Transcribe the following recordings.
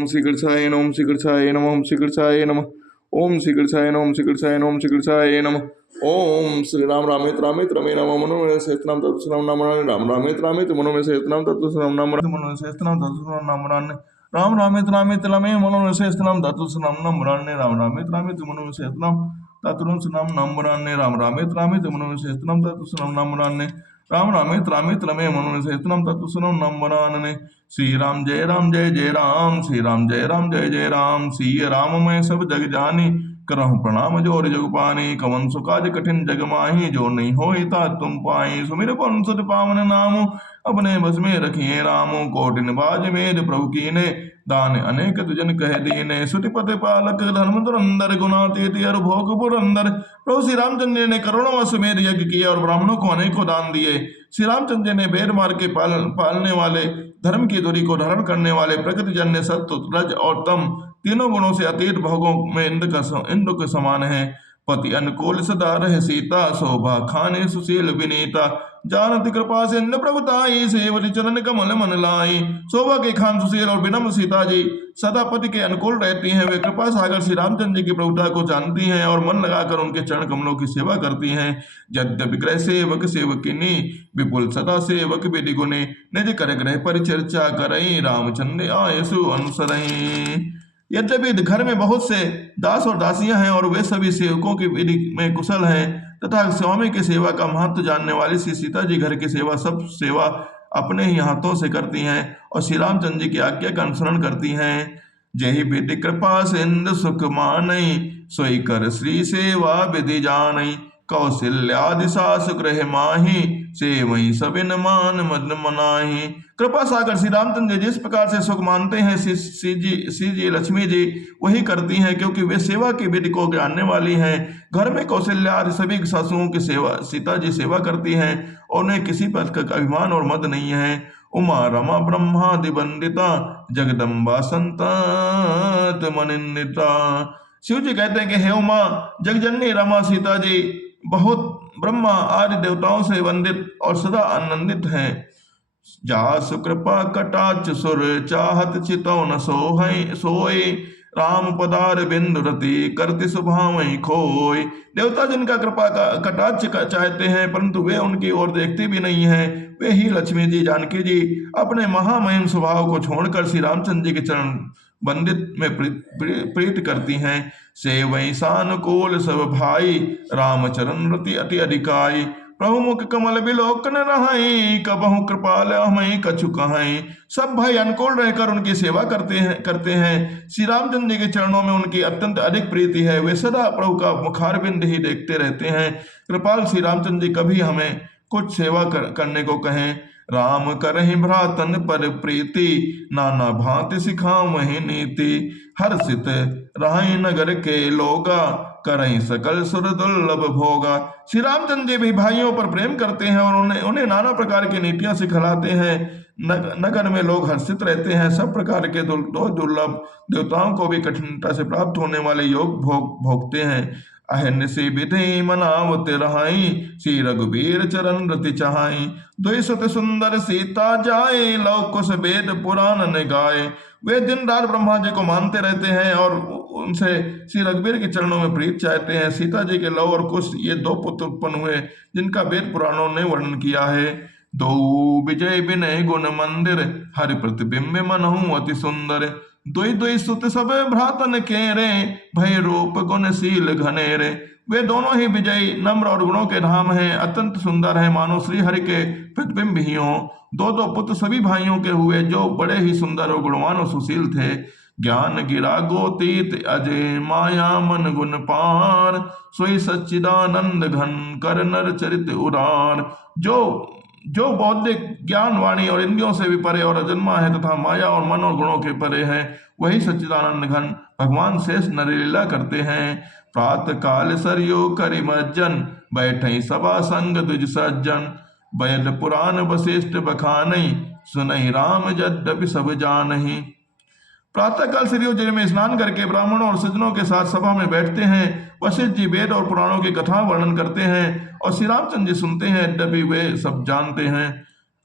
ओम श्री कृष्णाय नमः। ओम श्री कृष्णाय नमः। ओम श्री कृष्णाय नमः। ओम श्री कृष्णाय नमः। ओम श्री कृष्णाय नमः। ओम श्री कृष्णाय नमः। ओम श्री राम रामेत रामेत रमे नमः मनोमय सहस्रनाम तत्सुनाम नाम राम रामेत रामेत मनोमय सहस्रनाम तत्सुनाम नाम मनोमय सहस्रनाम तत्सुनाम नाम राम रामेत रामेत रमे मनोमय सहस्रनाम तत्सुनाम नाम राम रामेत रामेत मनोमय सहस्रनाम तत्सुनाम नाम राम रामेत रामेत मनोमय सहस्रनाम तत्सुनाम नाम राम रामेत रामेत रमे मनोमय सहस्रनाम तत्सुनाम नाम श्री राम जय जय राम। श्री राम जय जय राम। श्री राम मैं सब जग जानी करहु प्रणाम जोर जग पानी कवन सुकाज कठिन जग माही जो नहीं हो ता तुम पाई सुमिर पवन सुत पावन नामो अपने बस में रखिए रामो कोटिन बाज मेर प्रभु कीने दान अनेक तुजन कह दीने सुटिपति पालक धर्म धुरंधर गुणातीत अर भोग पुरंदर। प्रभु श्री रामचंद्र ने करोड़ों अश्वमेध यज्ञ किए और ब्राह्मणों को अनेकों दान दिए। श्री रामचंद्र ने वेद मार्ग के पालने वाले धर्म की दूरी को धारण करने वाले प्रकृति जन्य सत्व रज और तम तीनों गुणों से अतीत भोगों में इंद्र के समान है। पति अनुकूल सदा रह सीता शोभा खाने सुशील विनीता जानत कृपा से प्रभुताई सेवति चरण कमल मन लाई। शोभा के खान सुशील और विनम्र सीता जी सदा पति के अनुकूल रहती हैं। वे कृपा सागर श्री रामचंद्र जी की प्रभुता को जानती हैं और मन लगाकर उनके चरण कमलों की सेवा करती हैं। यद्यपि ग्रह सेवक सेवकिनी विपुल सदा सेवक विधि गुणी निज कर ग्रह परिचर्चा करई रामचंद्र आयसु अनुसरई। यद्यपि घर में बहुत से दास और दासियां हैं और वे सभी सेवकों की विधि में कुशल हैं तथा स्वामी की सेवा का महत्व जानने वाली श्री सीता जी घर की सब सेवा अपने ही हाथों से करती हैं और श्री रामचंद्र जी की आज्ञा का अनुसरण करती हैं। जय विधि कृपा सिंधु सुख मानई सोई कर श्री सेवा विधि जानई कौशल्यादि सासु गृह माही से वही सबिन मान मद मनाही। कृपा सागर श्री रामचंद्र जिस प्रकार से सुख मानते हैं श्री जी लक्ष्मी जी वही करती हैं क्योंकि वे सेवा की विधि को जानने वाली हैं। घर में कौशल्या आदि सभी सासुओं की सेवा सीता जी सेवा करती हैं और उन्हें किसी पर का अभिमान और मद नहीं है। उमा रमा ब्रह्मादि वंदिता जगदम्बा संतात मनिंदिता। शिव जी कहते हैं कि हे उमा जगजननी रमा सीता जी बहुत ब्रह्मा आदि देवताओं से वंदित और सदा आनंदित हैं। जासु कृपा कटाक्ष सुर चाहत चितौ न सोय राम पदार बिंदु रति करति सुभावई खोय। देवता जिनका कृपा का कटाक्ष चाहते हैं परंतु वे उनकी ओर देखते भी नहीं हैं। वे ही लक्ष्मी जी जानकी जी अपने महामहिम स्वभाव को छोड़कर श्री रामचंद्र जी के चरण बंदित में प्रीत करती हैं। से वही सानुकूल सब भाई रामचरण रति अति अधिकाई प्रभु मुख कमल बिलोकन रहाई कबहु कृपाल हमई कछु कहाई। सब भाई अनुकूल रहकर उनकी सेवा करते हैं। श्री रामचंद्र जी के चरणों में उनकी अत्यंत अधिक प्रीति है। वे सदा प्रभु का मुखारबिंद ही देखते रहते हैं। कृपाल श्री रामचंद्र जी कभी हमें कुछ सेवा करने को कहें। राम करहि भ्रातन पर प्रीति नाना भांति सिखावहि नीति हर्षित रहि नगर के लोगा करहि सकल सुर दुर्लभ भोगा। श्री रामचंद्र जी भी भाइयों पर प्रेम करते हैं और उन्हें नाना प्रकार की नीतियां सिखलाते हैं। नगर में लोग हर्षित रहते हैं। सब प्रकार के दुर्लभ देवताओं को भी कठिनता से प्राप्त होने वाले योग भोगते हैं। अहन से विधि मनावत रहाई श्री रघुवीर चरण रति चहाई। द्वैसत सुंदर सीता जाए लव कुश वेद पुराण ने गाए। वे दिन रात ब्रह्मा जी को मानते रहते हैं और उनसे श्री रघुवीर के चरणों में प्रीत चाहते हैं। सीता जी के लव और कुश ये दो पुत्र उत्पन्न हुए जिनका वेद पुराणों ने वर्णन किया है। दो विजय विनय गुण मंदिर हरि प्रतिबिंब मनहु अति सुंदर। दुई दुई सुत सब भ्रातन के रे भय रूप गुणशील घने रे। वे दोनों ही विजयी नम्र और गुणों के धाम हैं अत्यंत सुंदर है मानो श्री हरि के प्रतिबिंब ही हों। दो दो पुत्र सभी भाइयों के हुए जो बड़े ही सुंदर और गुणवान और सुशील थे। ज्ञान गिरा गोतीत अजय माया मन गुण पार सोई सच्चिदानंद घन कर नर चरित उदार। जो बौद्धिक ज्ञान वाणी और इंद्रियों से भी परे और अजन्मा है तथा माया और मन और गुणों के परे है वही सच्चिदानंद घन भगवान शेष नरलीला करते हैं। प्रातः काल सरयू करि मज्जन बैठई सभा संग तुझ सज्जन। वेद पुराण वशिष्ठ बखानई सुनहि राम यद्यपि सब जानहि। प्रातःकाल सरयू जी में स्नान करके ब्राह्मणों और सज्जनों के साथ सभा में बैठते हैं। वशिष्ठ जी वेद और पुराणों की कथा वर्णन करते हैं और श्री रामचंद्र जी सुनते हैं यद्यपि वे सब जानते हैं।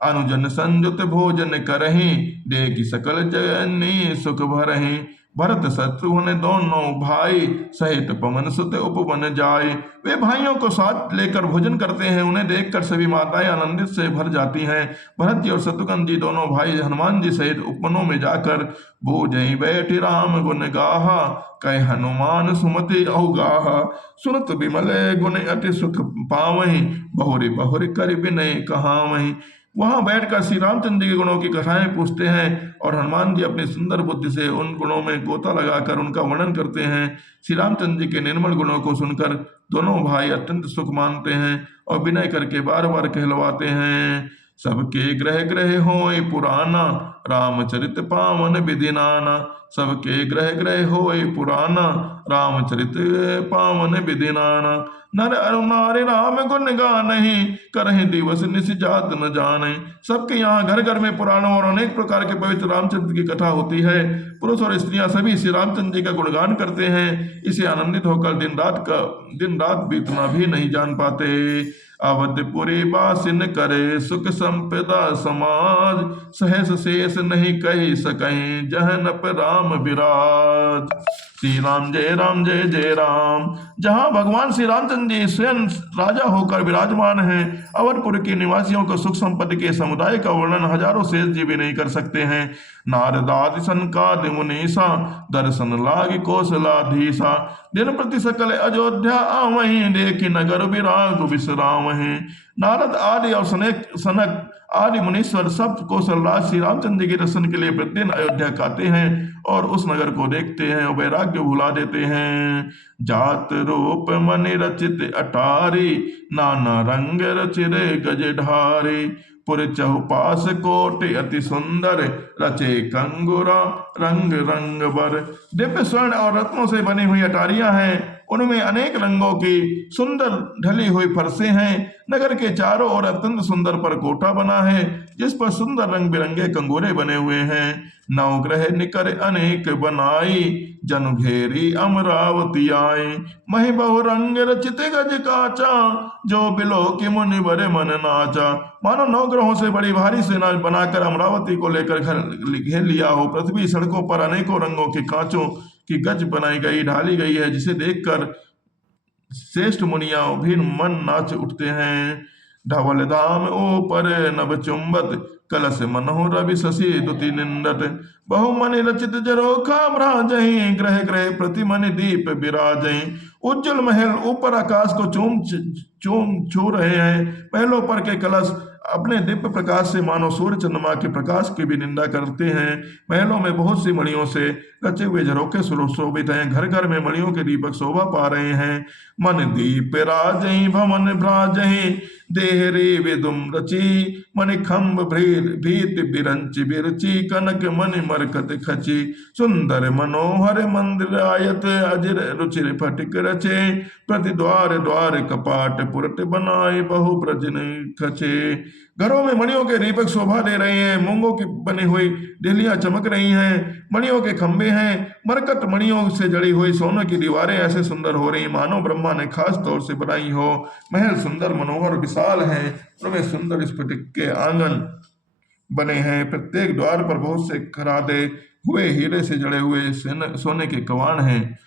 अनुजन संयुत भोजन करहि, देखि सकल जननी सुख भरहि। भरत शत्रुघ्न दोनों भाई, सहित पवन सुत उपवन जाए। वे भाइयों को साथ लेकर भोजन करते हैं। उन्हें देखकर सभी माताएं आनंदित से भर जाती हैं। भरत जी और शत्रुघ्न जी दोनों भाई हनुमान जी सहित उपवनों में जाकर भोजहि बैठि राम गुण गाहा, कह हनुमान सुमति अवगाहा। सुनत विमल गुण अति सुख पावहि, बहुरी बहुरी कर विनय कहावहि। वहां बैठकर श्री रामचंद्र जी के गुणों की कथाएं पूछते हैं और हनुमान जी अपनी सुंदर बुद्धि से उन गुणों में गोता लगाकर उनका वर्णन करते हैं। श्री रामचंद्र जी के निर्मल गुणों को सुनकर दोनों भाई अत्यंत सुख मानते हैं और विनय करके बार बार कहलवाते हैं। सबके ग्रह ग्रह होय पुराना, रामचरित पावन विधि नाना। सबके ग्रह ग्रह होय पुराना, रामचरित पावन विधि नाना। नर अरु नारी राम गुण गानहि, करहि दिवस निश जात न जाने। सबके यहाँ घर घर में पुराणों और अनेक प्रकार के पवित्र रामचंद्र की कथा होती है। पुरुष और स्त्रियां सभी श्री रामचंद्र जी का गुणगान करते हैं। इसे आनंदित होकर दिन रात बीतना भी नहीं जान पाते। अवधपुरी बासिन करे, सुख संपदा समाज। सहस शेष नहीं कही सकहीं, जहनप राम विराज। श्री राम जय जय राम। जहां भगवान श्री रामचंद्र जी स्वयं राजा होकर विराजमान हैं, अवधपुर के निवासियों को सुख संपत्ति के समुदाय का वर्णन हजारों शेष जी भी नहीं कर सकते हैं। नारदादि सनकादि मुनीसा, दर्शन लागी कौशलाधीसा। दिन प्रति सकल अयोध्या आवहीं, देखी नगर विराग विश्रामहि। नारद आदि और सनक आदि मुनीश्वर सब कौशलराज श्री रामचंद्र जी के दर्शन के लिए प्रतिदिन अयोध्या आते हैं और उस नगर को देखते हैं और वैराग्य भुला देते हैं। जात रूप मनि रचित अटारी, नाना रंग रचिरे गजधारी। पुर चहुपास कोटि अति सुंदर, रचे कंगुरा रंग रंग बर। दिव्य स्वर्ण और रत्नों से बनी हुई अटारियां हैं, उनमें अनेक रंगों की सुंदर ढली हुई फरसें हैं। नगर के चारों ओर अत्यंत सुंदर पर कोटा बना है, जिस पर सुंदर रंग बिरंगे कंगोरे बने हुए हैं। नवग्रह निकर अनेक बनाई, जनु घेरी अमरावती आए। मही बहु रंग रचित गज काचा, जो बिलो की मुनि बरे मन नाचा। मानो नौ ग्रहों से बड़ी भारी सेना बनाकर अमरावती को लेकर घेर लिया हो। पृथ्वी सड़कों पर अनेकों रंगों के कांचों की गज बनाई गई ढाली गई है, जिसे देखकर श्रेष्ठ मुनिया भी मन नाच उठते हैं। धवल धाम ऊपर नभ चुंबत, कलश मनोहर रवि शशि दुति निंदत। बहुमनि रचित जरोखा भ्राजहि, ग्रह ग्रह प्रति मनि दीप विराजहि। उज्जवल महल ऊपर आकाश को चूम छू रहे हैं। महलों पर के कलश अपने दिव्य प्रकाश से मानो सूर्य चंद्रमा के प्रकाश की भी निंदा करते हैं। महलों में बहुत सी मणियों से रचे हुए झरोखे सुशोभित हैं। घर घर में मणियों के दीपक शोभा पा रहे हैं। मन दीप राजहि भवन भ्राजहि, देहरी विदुम रची। मणि खम्भ भीत बिरंच बिरची, कनक मणि मरकत खची। सुंदर मनोहर मंदिर आयत, अजिर रुचिर फटिक रचे। प्रति द्वार द्वार कपाट पुरट बनाए, बहु प्रजन खचे। घरों में मणियों के दीपक शोभा दे रहे हैं। मूंगों की बनी हुई डेलियां चमक रही हैं। मणियों के खंभे हैं। मरकट मणियों से जड़ी हुई सोने की दीवारें ऐसे सुंदर हो रही मानो ब्रह्मा ने खास तौर से बनाई हो। महल सुंदर मनोहर विशाल हैं, उनमें सुंदर स्फटिक के आंगन बने हैं। प्रत्येक द्वार पर बहुत से खरादे हुए हीरे से जड़े हुए सोने के कवाड़ हैं।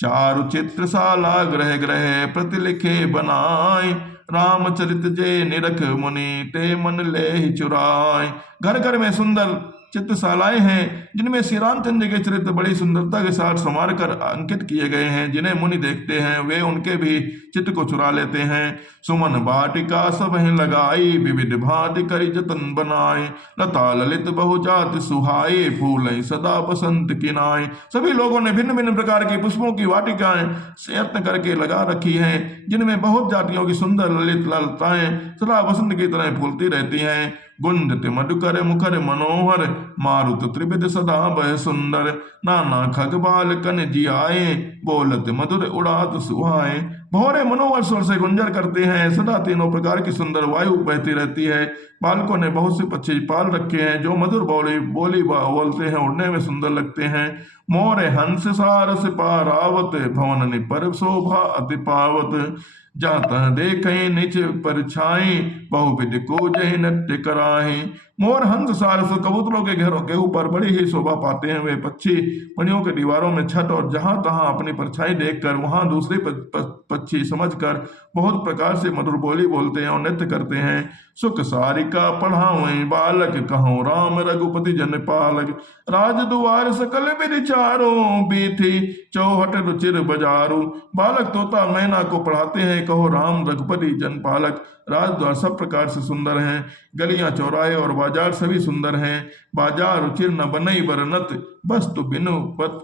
चारु चित्रशाला ग्रह ग्रह प्रतिलिखे बनाए, रामचरित जे निरख मुनि ते मन ले ही चुराए। घर घर में सुंदर चित्रशालाएं हैं, जिनमें श्री रामचंद्र के चरित्र बड़ी सुंदरता के साथ संवार कर अंकित किए गए हैं। जिन्हें मुनि देखते हैं वे उनके भी चित्त को चुरा लेते हैं। सुमन बाटिका सब लगाई, विविध भांति करी जतन बनाए। लता ललित बहुजात सुहाए, फूल सदा बसंत किनाए। सभी लोगों ने भिन्न भिन्न प्रकार की पुष्पों की वाटिकाएं यत्न करके लगा रखी हैं, जिनमें बहुत जातियों की सुंदर ललित ललताएं सदा बसंत की तरह फूलती रहती हैं। गुंजति मधुकर मुखर मनोहर, मारुत त्रिविध सदा बह सुंदर। नाना खग बाल कन जियाए, बोलत मधुर उड़ात सुहाए। भौरे मनोहर स्वर से गुंजर करते हैं। सदा तीनों प्रकार की सुंदर वायु बहती रहती है। बालकों ने बहुत से पक्षी पाल रखे हैं जो मधुर बोली बोली बोलते हैं, उड़ने में सुंदर लगते हैं। मोरे हंस सारस पारावत, भवन निपर शोभा अति पावत। जाता देखें निच पर छाई, बहुविध को जय नृत्य कराए। मोर हंस सारस कबूतरों के घरों के ऊपर बड़ी ही शोभा पाते हैं। वे पक्षी मणियों के दीवारों में छत और जहां तहां अपनी परछाई देखकर वहां दूसरे पक्षी समझकर बहुत प्रकार से मधुर बोली बोलते हैं और नृत्य करते हैं। सुख सारिका पढ़ावे बालक, कहो राम रघुपति जन पालक। राज दुआर सकल विचारो, बीथी चौहट रुचिर बजारू। बालक तोता मैना को पढ़ाते हैं, कहो राम रघुपति जन पालक। राजद्वार सब प्रकार से सुंदर हैं, गलियां चौराहे और बाजार सभी सुंदर हैं। बाजार रुचिर न बनई बरनत, वस्तु बिनु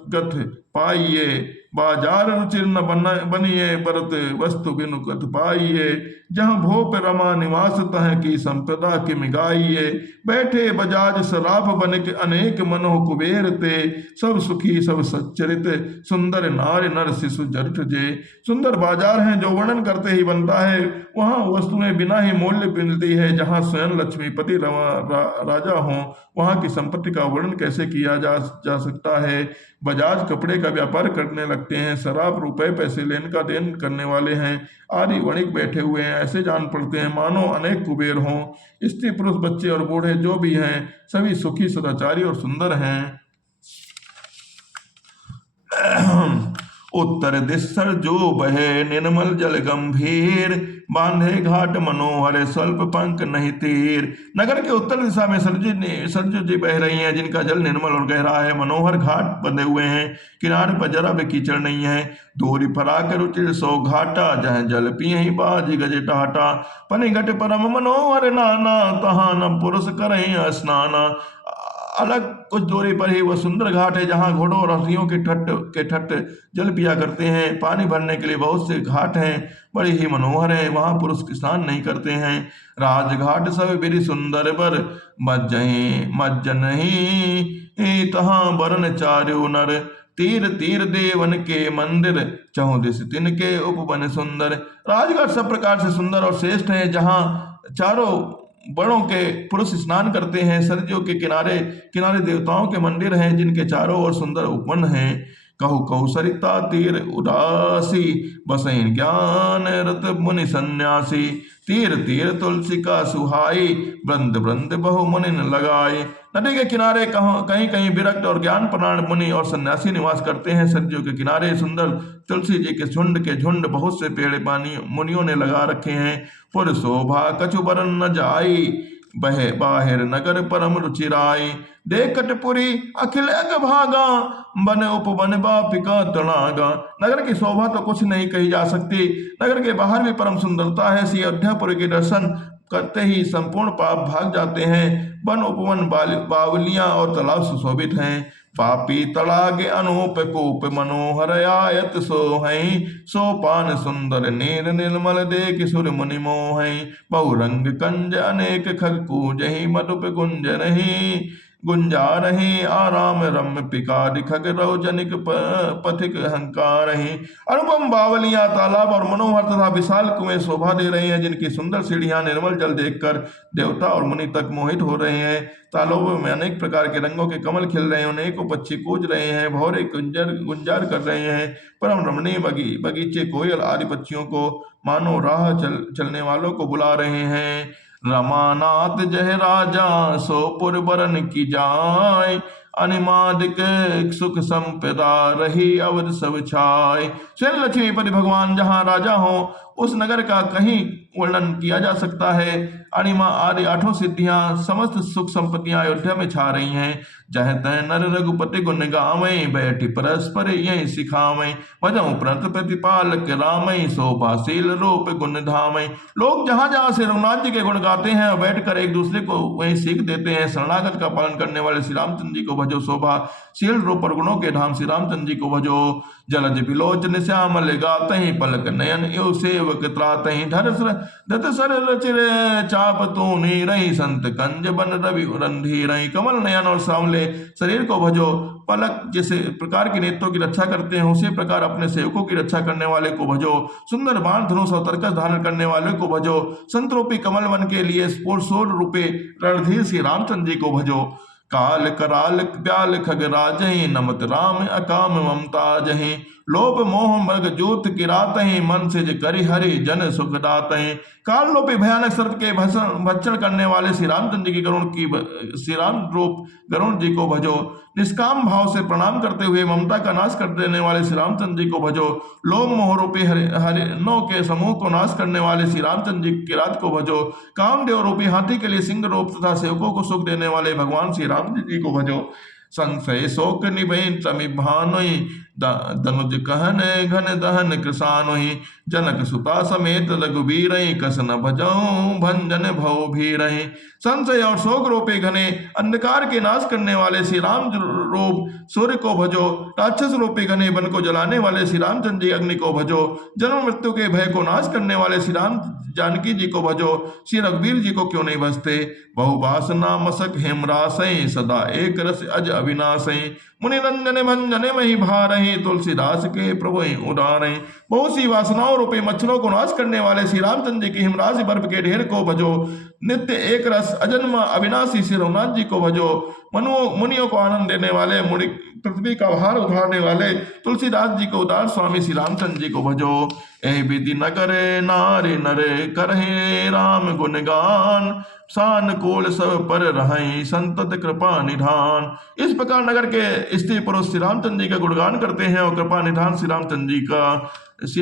गथ पाइये। बाजार रुचिर न बनिए बरत, वस्तु बिनु गथ पाइये। जहाँ भोप रमा निवास तह की संपदा की मिगाइये। बैठे बजाज सराफ बनिक अनेक मनो कुबेर ते, सब सुखी सब सच्चरित सुंदर नार नर शिशु जरठ जे। सुंदर बाजार हैं जो वर्णन करते ही बनता है, वहाँ वस्तुएं बिना ही मूल्य मिलती है। जहाँ स्वयं लक्ष्मीपति राजा हों, वहाँ की संपत्ति का वर्णन कैसे किया जा सकता है। बजाज कपड़े का व्यापार करने लगते हैं, शराब रुपए पैसे लेन का देन करने वाले हैं, आदि वणिक बैठे हुए हैं। ऐसे जान पड़ते हैं मानो अनेक कुबेर हों। स्त्री पुरुष बच्चे और बूढ़े जो भी हैं सभी सुखी सदाचारी और सुंदर हैं। उत्तर दिशर जो बहे निर्मल जल गंभीर, बांधे घाट मनोहर स्वल्प पंख नहीं तीर। नगर के उत्तर दिशा में सरजू जी बह रही हैं, जिनका जल निर्मल और गहरा है। मनोहर घाट बंधे हुए हैं, किनारे पर जरा भी कीचड़ नहीं है। दोहरी फराक रुचिर सो घाटा, जहाँ जल पियहि बाज गज टाटा। पनि घट परम मनोहर नाना, तहाँ न पुरुष करहि स्नाना। अलग कुछ दूरी पर ही वह सुंदर घाट है, जहाँ घोड़ों और हाथियों के ठट जल पिया करते हैं। पानी भरने के लिए बहुत से घाट हैं, बड़े ही मनोहर है, वहाँ पुरुष स्नान नहीं करते हैं। राजघाट सब बिरि सुंदर बर, मज्ज नहीं तहाँ बरन चार्यो नर। तीर तीर देवन के मंदिर, चहुदिस तिनके उपवन सुंदर। राजघाट सब प्रकार से सुंदर और श्रेष्ठ है, जहाँ चारों बड़ों के पुरुष स्नान करते हैं। सरजू के किनारे किनारे देवताओं के मंदिर हैं, जिनके चारों ओर सुंदर उपवन हैं। कहु कहु सरिता तीर उदासी, बसैन ज्ञान रत मुनि सन्यासी। तीर तीर तुलसी का सुहाई, वृंद वृंद बहु मुनि लगाए। नदी के किनारे कहीं कहीं विरक्त और ज्ञान प्राण मुनि और सन्यासी निवास करते हैं। सरजू के किनारे सुंदर तुलसी जी के झुंड बहुत से पेड़ पानी मुनियों ने लगा रखे हैं। पुर शोभा कछु बरन न जाई, बहे बाहिर नगर परम रुचिराई। देखटपुरी अखिल अग भागा, बन उपवन बापिका तड़ागा। नगर की शोभा तो कुछ नहीं कही जा सकती, नगर के बाहर भी परम सुंदरता है। श्री अयोध्यापुरी के दर्शन करते ही संपूर्ण पाप भाग जाते हैं। वन उपवन बावलियां और तालाब सुशोभित हैं। पापी तड़ागे अनूप कूप, मनोहर आयत सोहई। सोपान सुंदर नीर निर्मल, देख सुर मुनि मोहई। बहुरंग कंज अनेक खग कूजहि, मधुप गुंज रही गुंजा रही। आराम रम्य पिकादि खग, रौजनिक पथिक हंकार रही। अनुपम बावलियां तालाब और मनोहर तथा विशाल कुएं शोभा दे रहे हैं, जिनकी सुंदर सीढ़ियां निर्मल जल देखकर देवता और मुनि तक मोहित हो रहे हैं। तालाबों में अनेक प्रकार के रंगों के कमल खिल रहे हैं, अनेकों पक्षी कूद रहे हैं, भौरे गुंजार कर रहे हैं। परम रमणीय बगीचे कोयल आदि पक्षियों को मानो राह चलने वालों को बुला रहे हैं। रमानाथ जय राजा, सोपुर बरन की जाय। अनिमादिक सुख संपदा, रही अवध सब छाय। स्वयं लक्ष्मीपति भगवान जहाँ राजा हो, उस नगर का कहीं वर्णन किया जा सकता है। अणिमा आदि आठों सिद्धियां समस्त सुख संपत्तियां अयोध्या में छा रही हैं। जह तह नर रघुपति गुण गावै, बैठि परस्पर यही सिखावै। भजऊ प्रणत प्रतिपालक रामै, शोभाशील रूप गुण धामै। लोग जहां जहां से रघुनाथ जी के गुण गाते हैं और बैठकर एक दूसरे को वही सीख देते हैं। शरणागत का पालन करने वाले श्री रामचंद्र जी को भजो, शोभाशील रूप और गुणों के धाम श्री रामचंद्र जी को भजो। जलज विलोचन श्यामल गातहि, पलक नयन एव सेवक त्रातहि। धर सर रचिर आप तो नी रही संत कंज बन रवि रंधी रही। कमल नयन और सांवले शरीर को भजो, पलक जैसे प्रकार के नेत्रों की रक्षा करते हैं उसी प्रकार अपने सेवकों की रक्षा करने वाले को भजो। सुंदर बाण धनुष और तरकस धारण करने वाले को भजो। संत रूपी कमल वन के लिए स्फोट रूपे रणधीर श्री रामचंद्र जी को भजो। काल कराल ब्याल खगराजहि नमत राम अकाम ममता जहि। लोभ मोह मृग जोत किरातहि मन सिज करि हरि जन सुख दातहि। काल लोपी भयानक सर्प के भक्षण करने वाले श्री रामचंद्र जी की श्री राम रूप गरुण जी को भजो। निष्काम भाव से प्रणाम करते हुए ममता का नाश कर देने वाले श्री रामचंद्र जी को भजो। लोभ मोह रूपी हरिणों के समूह को नाश करने वाले श्री रामचंद्र जी की रात को भजो। कामदेव रूपी हाथी के लिए सिंह रूप तथा सेवकों को सुख देने वाले भगवान श्री राम जी को भजो। संशय शोक निभय तमि भानुहि दनुज कहन घन दहन कृसानुहि। जनक सुता समेत रघुबीर कस न भजऊं भंजन भव भीरहि। संशय और शोक रूपे घने अंधकार के नाश करने वाले श्री राम रूप सूर्य को भजो। राक्षस रूपी घने वन को जलाने वाले श्री रामचंद्र जी अग्नि को भजो। जन्म मृत्यु के भय को नाश करने वाले श्री राम जानकी जी को भजो। श्री रघुवीर जी को क्यों नहीं भजते। बहुवासना मसक हेमरासई सदा एक रस अज अविनाशई। मुनि रंजन भंजन मही भारहि तुलसीदास के प्रभु उदारहि। बहुत सी वासनाओं रूपी मच्छरों को नाश करने वाले श्री रामचंद्र जी की हिमराशि बर्फ के ढेर को भजो। नित्य एक रस अजन्म अविनाशी श्री रघुनाथ जी को भजो। मुनियों को आनंद देने वाले मुनि पृथ्वी का भार उठाने वाले तुलसीदास जी को उदार स्वामी श्री रामचंद्र जी को भजो। एहि विधि न करे नारी नरे करहे राम गुणगान। सान कोल सब पर रहई संतत कृपा निधान। इस प्रकार नगर के स्त्री पुरुष श्री रामचंद्र जी का गुणगान करते हैं और कृपा निधान श्री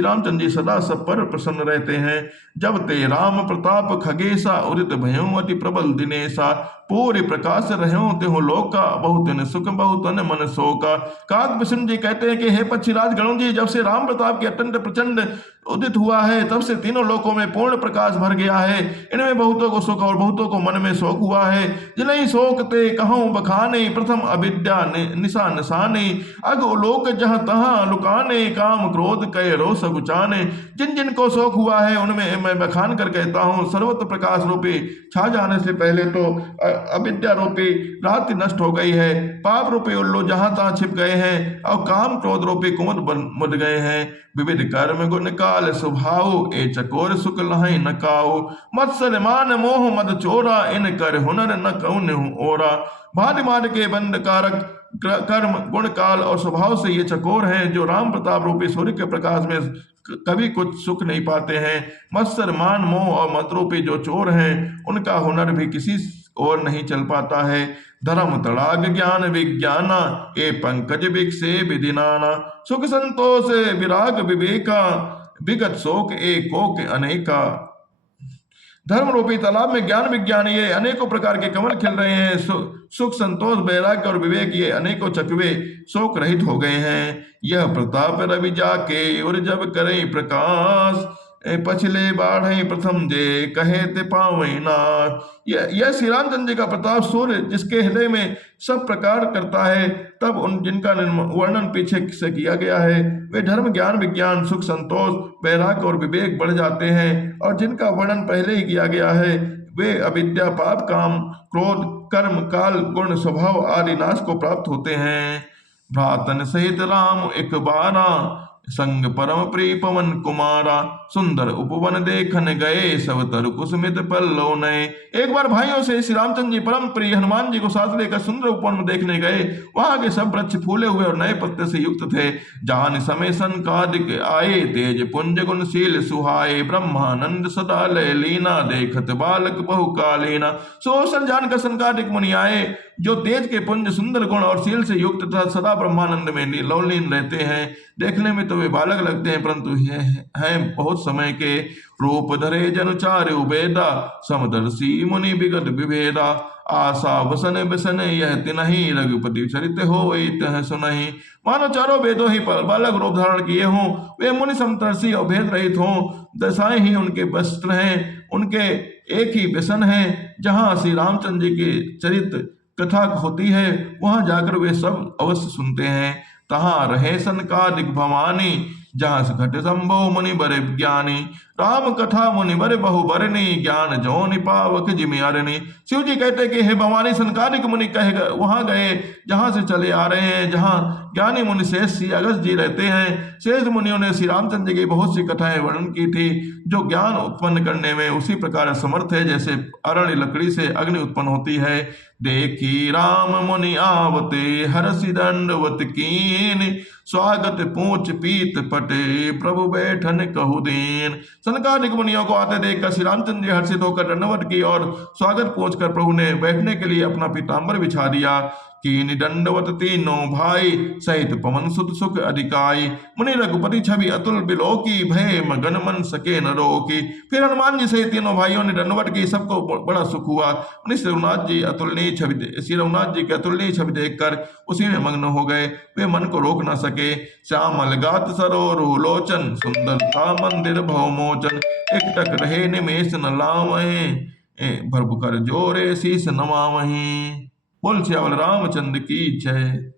रामचंद्र जी सदा सब पर प्रसन्न रहते हैं। जब ते राम प्रताप खगेसा उदित भयउ अति प्रबल दिनेसा। पूरे प्रकाश रहूं तेहु लोका बहुत सुख बहुत मन शोका। काक बिशन जी कहते हैं कि हे पक्षीराज गरुण जी, जब से राम प्रताप की अत्यंत प्रचंड उदित हुआ है तब से तीनों लोकों में पूर्ण प्रकाश भर गया है। इनमें बहुतों को सुख और बहुतों को मन में शोक हुआ है। जिन्हें शोक ते कहूं बखाने प्रथम अविद्या निशा निशाने। अग लोक जहाँ तहाँ लुकाने काम क्रोध कह रोष गुचाने। जिन जिन को शोक हुआ है उनमें मैं बखान कर कहता हूँ, सर्वत्र प्रकाश रूपी छा जाने से पहले तो अविद्या रूपी रात्रि नष्ट हो गई है। पाप रूपी उल्लू जहां तहां छिप गए हैं और काम क्रोध रूपी कुमुद मुद गए हैं। विविध कर्म गुण काल स्वभाव ए चकोर सुख लहै न काऊ। मत्सर मान मोह मद चोरा इन कर हुनर न कौन ओरा। भांति भांति के बंद कारक कर्म गुण काल और स्वभाव से ये चकोर हैं जो राम प्रताप रूपी सूर्य के प्रकाश में कभी कुछ सुख नहीं पाते हैं। मत्सर मान मोह और मद रूपी जो चोर हैं उनका हुनर भी किसी और नहीं चल पाता है। धर्म तड़ाग ज्ञान विज्ञाना ए पंकज विकसे विदिनाना। सुख संतोष विराग विवेका विगत शोक ए कोक अनेका। धर्म रूपी तालाब में ज्ञान विज्ञान ये अनेकों प्रकार के कमल खिल रहे हैं। सुख संतोष वैराग्य और विवेक ये अनेकों चकवे शोक रहित हो गए हैं। यह प्रताप रवि जाके और जब करे प्रकाश पछले बाढ़ प्रथम जे कहे ते पावई नाथ। यह श्री रामचंद्र जी का प्रताप सूर्य जिसके हृदय में सब प्रकार करता है, तब उन जिनका वर्णन पीछे से किया गया है वे धर्म ज्ञान विज्ञान सुख संतोष वैराग्य और विवेक बढ़ जाते हैं, और जिनका वर्णन पहले ही किया गया है वे अविद्या पाप काम क्रोध कर्म काल गुण स्वभाव आदि नाश को प्राप्त होते हैं। भ्रातन सहित राम एक बारा संग परम प्रिय पवन कुमारा। सुंदर उपवन देखन गए सब तरु कुसुमित पल्लव नए। एक बार भाइयों से श्री रामचंद्र जी परम प्रिय हनुमान जी को साथ लेकर सुंदर उपवन में देखने गए। वहां के सब वृक्ष फूले हुए और नए पत्ते से युक्त थे। जान समय संकादिक आए तेज पुंज गुणशील सुहाए। ब्रह्मानंद सदा लय लीना देखत बालक बहु कालीना। सो जान कर संकादिक मुनि आए जो तेज के पुंज सुंदर गुण और शील से युक्त तथा सदा ब्रह्मानंद में लौलीन रहते हैं। देखने में तो वे बालक लगते हैं परंतु हैं बहुत समय के। रूप धरे जनुचार उबेदा समदर्शी मुनि विगत विभेदा। आशा वसन बसन यह तिनहि रघुपति चरित हो तह सुनहि। मानो चारों वेदों ही पर बालक रूप धारण किए हों, वे मुनि समदर्शी और भेद रहित हों। दशाएं ही उनके वस्त्र हैं, उनके एक ही व्यसन है। जहाँ श्री रामचंद्र जी के चरित्र कथा होती है वहां जाकर वे सब अवश्य सुनते हैं। तहाँ रहे सनकादिक भवानी जहाँ से घट संभव मुनि बरे ज्ञानी, राम कथा मुनि बरे बहु बरनी, ज्ञान जो निपावक जिमियारनी। शिव जी कहते कि हे भवानी, संकालिक मुनि कहे वहां गए जहां से चले आ रहे हैं, जहां ज्ञानी मुनि शेष श्री अगस्त जी रहते हैं। शेष मुनियों ने श्री रामचंद्र जी की बहुत सी कथाएं वर्णन की थी, जो ज्ञान उत्पन्न करने में उसी प्रकार समर्थ है जैसे अरण्य लकड़ी से अग्नि उत्पन्न होती है। देखी राम मुनि आवते, हरसि दंडवत कीन, स्वागत पूछ पीत पटे, प्रभु बैठन कहु दीन। सनकादिक मुनियों को आते देखकर श्री रामचंद्र जी हर्षित होकर दंडवत की और स्वागत पूछकर प्रभु ने बैठने के लिए अपना पीतांबर बिछा दिया। कीन दंडवत तीनों भाई, सहित पवन सुत सुख अधिकाई, मुनि रघुपति छवि अतुल बिलोकी, भय मगन मन सके न रोकी। फिर हनुमान जी सहित तीनों भाइयों ने दंडवत की, सबको बड़ा सुख हुआ। मुनि श्री रघुनाथ जी के अतुलनीय छवि देखकर उसी में मग्न हो गए, वे मन को रोक न सके। श्यामल गात सरोरु लोचन, सुंदरता मंदिर भवमोचन, एकटक रहे निमेष न लावहीं, भरभु कर जोरे शीस नमावहीं। बोल सियावल रामचंद्र की जय।